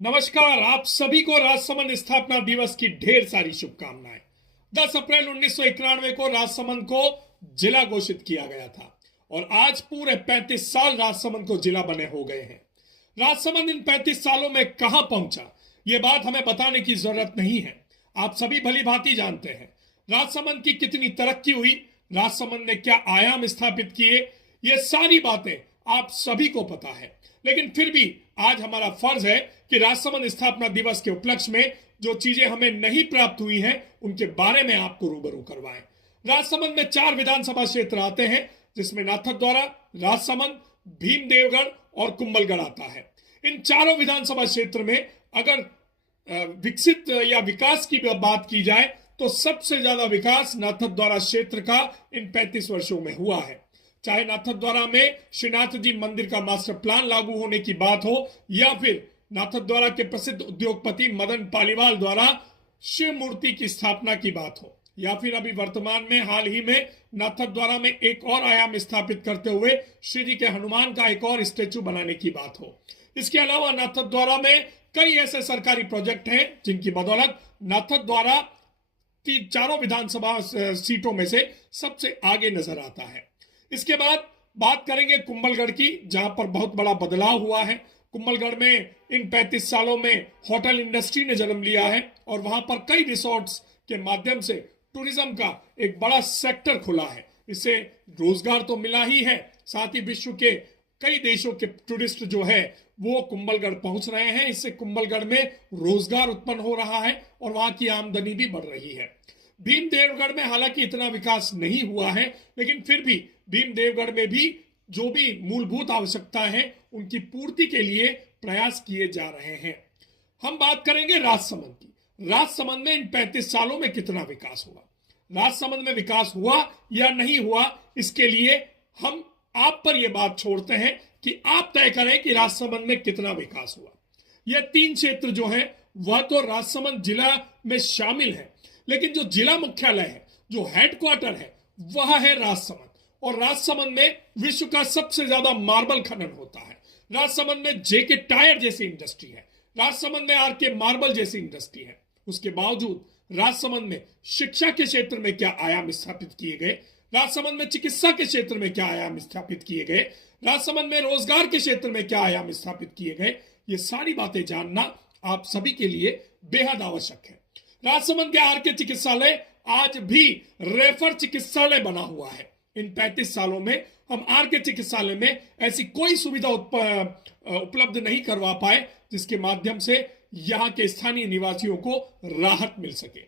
नमस्कार। आप सभी को राजसमंद स्थापना दिवस की ढेर सारी शुभकामनाएं। 10 अप्रैल 1991 को राजसमंद को जिला घोषित किया गया था और आज पूरे 35 साल राजसमंद को जिला बने हो गए हैं। राजसमंद इन 35 सालों में कहां पहुंचा, यह बात हमें बताने की जरूरत नहीं है। आप सभी भली भांति जानते हैं राजसमंद की कितनी तरक्की हुई, राजसमंद ने क्या आयाम स्थापित किए, ये सारी बातें आप सभी को पता है। लेकिन फिर भी आज हमारा फर्ज है कि राजसमंद स्थापना दिवस के उपलक्ष्य में जो चीजें हमें नहीं प्राप्त हुई हैं उनके बारे में आपको रूबरू करवाएं। राजसमंद में 4 विधानसभा क्षेत्र आते हैं, जिसमें नाथद्वारा, राजसमंद, भीमदेवगढ़ और कुंभलगढ़ आता है। इन चारों विधानसभा क्षेत्र में अगर विकसित या विकास की बात की जाए तो सबसे ज्यादा विकास नाथद्वारा क्षेत्र का इन 35 वर्षों में हुआ है। चाहे नाथद्वारा में श्रीनाथ जी मंदिर का मास्टर प्लान लागू होने की बात हो या फिर नाथद्वारा के प्रसिद्ध उद्योगपति मदन पालीवाल द्वारा शिव मूर्ति की स्थापना की बात हो या फिर अभी वर्तमान में हाल ही में नाथद्वारा में एक और आयाम स्थापित करते हुए श्री जी के हनुमान का एक और स्टेचू बनाने की बात हो। इसके अलावा नाथद्वारा में कई ऐसे सरकारी प्रोजेक्ट हैं जिनकी बदौलत नाथद्वारा की चारों विधानसभा सीटों में से सबसे आगे नजर आता है। इसके बाद बात करेंगे कुंभलगढ़ की, जहां पर बहुत बड़ा बदलाव हुआ है। कुंभलगढ़ में इन 35 सालों में होटल इंडस्ट्री ने जन्म लिया है और वहां पर कई रिसोर्ट्स के माध्यम से टूरिज्म का एक बड़ा सेक्टर खुला है। इससे रोजगार तो मिला ही है, साथ ही विश्व के कई देशों के टूरिस्ट जो है वो कुंभलगढ़ पहुंच रहे हैं। इससे कुंभलगढ़ में रोजगार उत्पन्न हो रहा है और वहां की आमदनी भी बढ़ रही है। भीमदेवगढ़ में हालांकि इतना विकास नहीं हुआ है, लेकिन फिर भी भीमदेवगढ़ में भी जो भी मूलभूत आवश्यकताएं हैं उनकी पूर्ति के लिए प्रयास किए जा रहे हैं। हम बात करेंगे राजसमंद की। राजसमंद में इन 35 सालों में कितना विकास हुआ, राजसमंद में विकास हुआ या नहीं हुआ, इसके लिए हम आप पर यह बात छोड़ते हैं कि आप तय करें कि राजसमंद में कितना विकास हुआ। यह 3 क्षेत्र जो है वह तो राजसमंद जिला में शामिल है, लेकिन जो जिला मुख्यालय है, जो हेडक्वार्टर है, वह है राजसमंद। और राजसमंद में विश्व का सबसे ज्यादा मार्बल खनन होता है। राजसमंद में जेके टायर जैसी इंडस्ट्री है, राजसमंद में आरके मार्बल जैसी इंडस्ट्री है। उसके बावजूद राजसमंद में शिक्षा के क्षेत्र में क्या आयाम स्थापित किए गए, राजसमंद में चिकित्सा के क्षेत्र में क्या आयाम स्थापित किए गए, राजसमंद में रोजगार के क्षेत्र में क्या आयाम स्थापित किए गए, ये सारी बातें जानना आप सभी के लिए बेहद आवश्यक है। राजसमंद के आरके चिकित्सालय आज भी रेफर चिकित्सालय बना हुआ है। इन 35 सालों में हम आरके चिकित्सालय में ऐसी कोई सुविधा उपलब्ध नहीं करवा पाए जिसके माध्यम से यहाँ के स्थानीय निवासियों को राहत मिल सके।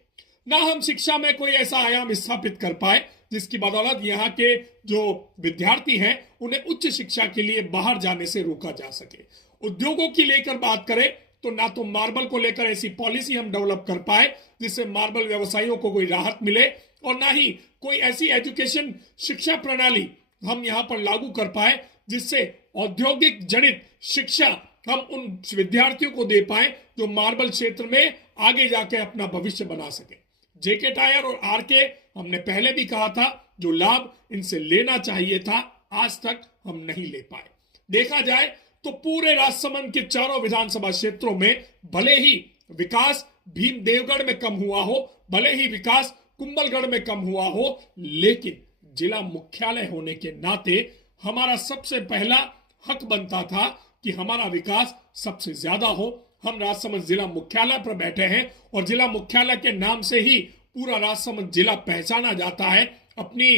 ना हम शिक्षा में कोई ऐसा आयाम स्थापित कर पाए जिसकी बदौलत यहाँ के जो विद्यार्थी हैं उन्हें उच्च शिक्षा के लिए बाहर जाने से रोका जा सके। उद्योगों की लेकर बात करें तो ना तो मार्बल को लेकर ऐसी पॉलिसी हम डेवलप कर पाए जिससे मार्बल व्यवसायियों को कोई राहत मिले, और ना ही कोई ऐसी एजुकेशन शिक्षा प्रणाली हम यहां पर लागू कर पाए जिससे औद्योगिक जनित शिक्षा हम उन विद्यार्थियों को दे पाए जो मार्बल क्षेत्र में आगे जाके अपना भविष्य बना सके। जेके टायर और आरके हमने पहले भी कहा था जो लाभ इनसे लेना चाहिए था, आज तक हम नहीं ले पाए। देखा जाए तो पूरे राजसमंद के चारों विधानसभा क्षेत्रों में भले ही विकास भीमदेवगढ़ में कम हुआ हो, भले ही विकास कुंभलगढ़ में कम हुआ हो, लेकिन जिला मुख्यालय होने के नाते हमारा सबसे पहला हक बनता था कि हमारा विकास सबसे ज्यादा हो। हम राजसमंद जिला मुख्यालय पर बैठे हैं और जिला मुख्यालय के नाम से ही पूरा राजसमंद जिला पहचाना जाता है, अपनी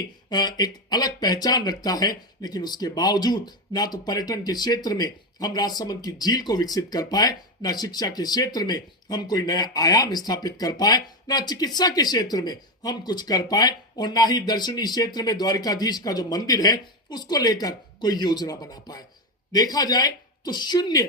एक अलग पहचान रखता है। लेकिन उसके बावजूद ना तो पर्यटन के क्षेत्र में हम राजसमंद की झील को विकसित कर पाए, ना शिक्षा के क्षेत्र में हम कोई नया आयाम स्थापित कर पाए, ना चिकित्सा के क्षेत्र में हम कुछ कर पाए, और ना ही दर्शनीय क्षेत्र में द्वारिकाधीश का जो मंदिर है उसको लेकर कोई योजना बना पाए। देखा जाए तो शून्य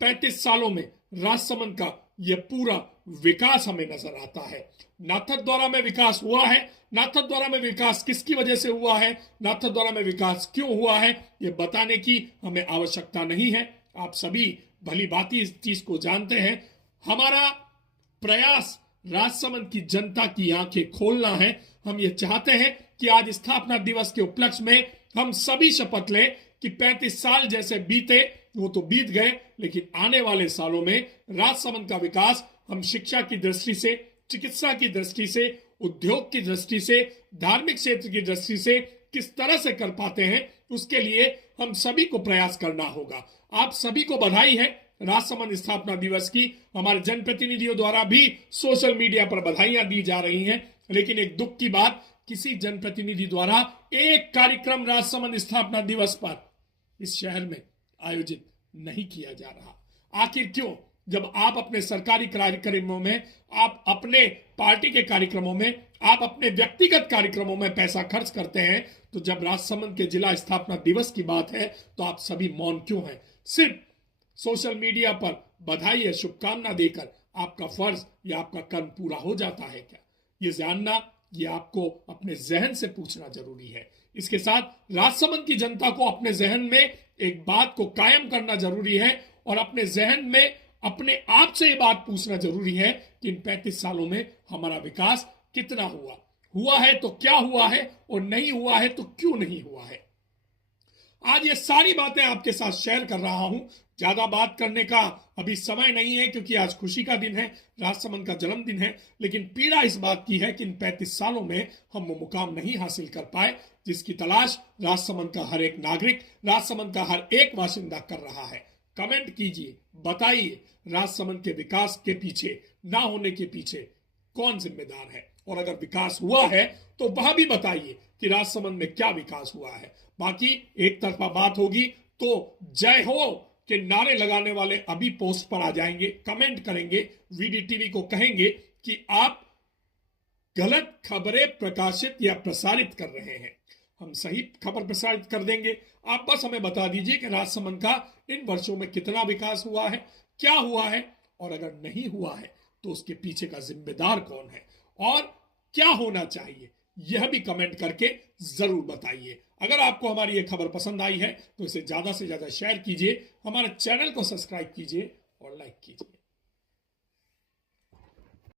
35 सालों में राजसमंद का यह पूरा विकास हमें नजर आता है। नाथद्वारा में विकास हुआ है, नाथद्वारा में विकास किसकी वजह से हुआ है, नाथद्वारा में विकास क्यों हुआ है, यह बताने की हमें आवश्यकता नहीं है। आप सभी भली भांति इस चीज को जानते हैं। हमारा प्रयास राजसमंद की जनता की आंखें खोलना है। हम ये चाहते हैं कि आज स्थापना दिवस के उपलक्ष्य में हम सभी शपथ लें कि 35 साल जैसे बीते वो तो बीत गए, लेकिन आने वाले सालों में राजसमंद का विकास हम शिक्षा की दृष्टि से, चिकित्सा की दृष्टि से, उद्योग की दृष्टि से, धार्मिक क्षेत्र की दृष्टि से किस तरह से कर पाते हैं, उसके लिए हम सभी को प्रयास करना होगा। आप सभी को बधाई है राजसमंद स्थापना दिवस की। हमारे जनप्रतिनिधियों द्वारा भी सोशल मीडिया पर बधाइयां दी जा रही हैं, लेकिन एक दुख की बात, किसी जनप्रतिनिधि द्वारा एक कार्यक्रम राजसमंद स्थापना दिवस पर इस शहर में आयोजित नहीं किया जा रहा। आखिर क्यों? जब आप अपने सरकारी कार्यक्रमों में, आप अपने पार्टी के कार्यक्रमों में, आप अपने व्यक्तिगत कार्यक्रमों में पैसा खर्च करते हैं, तो जब राजसमंद के जिला स्थापना दिवस की बात है तो आप सभी मौन क्यों हैं? सिर्फ सोशल मीडिया पर बधाई या शुभकामना देकर आपका फर्ज या आपका कर्म पूरा हो जाता है क्या? ये जानना, ये आपको अपने जहन से पूछना जरूरी है। इसके साथ राजसमंद की जनता को अपने जहन में एक बात को कायम करना जरूरी है और अपने जहन में अपने आप से ये बात पूछना जरूरी है कि इन 35 सालों में हमारा विकास कितना हुआ है तो क्या हुआ है, और नहीं हुआ है तो क्यों नहीं हुआ है। आज ये सारी बातें आपके साथ शेयर कर रहा हूं। ज्यादा बात करने का अभी समय नहीं है, क्योंकि आज खुशी का दिन है, राजसमंद का जन्मदिन है। लेकिन पीड़ा इस बात की है कि इन 35 सालों में हम वो मुकाम नहीं हासिल कर पाए जिसकी तलाश राजसमंद का हर एक नागरिक, राजसमंद का हर एक बाशिंदा कर रहा है। कमेंट कीजिए, बताइए राजसमंद के विकास के पीछे, ना होने के पीछे कौन जिम्मेदार है, और अगर विकास हुआ है तो वह भी बताइए कि राजसमंद में क्या विकास हुआ है। बाकी एक तरफा बात होगी तो जय हो के नारे लगाने वाले अभी पोस्ट पर आ जाएंगे, कमेंट करेंगे, VDTV को कहेंगे कि आप गलत खबरें प्रकाशित या प्रसारित कर रहे हैं। हम सही खबर प्रसारित कर देंगे। आप बस हमें बता दीजिए कि राजसमंद का इन वर्षों में कितना विकास हुआ है, क्या हुआ है, और अगर नहीं हुआ है तो उसके पीछे का जिम्मेदार कौन है और क्या होना चाहिए, यह भी कमेंट करके जरूर बताइए। अगर आपको हमारी ये खबर पसंद आई है तो इसे ज्यादा से ज्यादा शेयर कीजिए, हमारे चैनल को सब्सक्राइब कीजिए और लाइक कीजिए।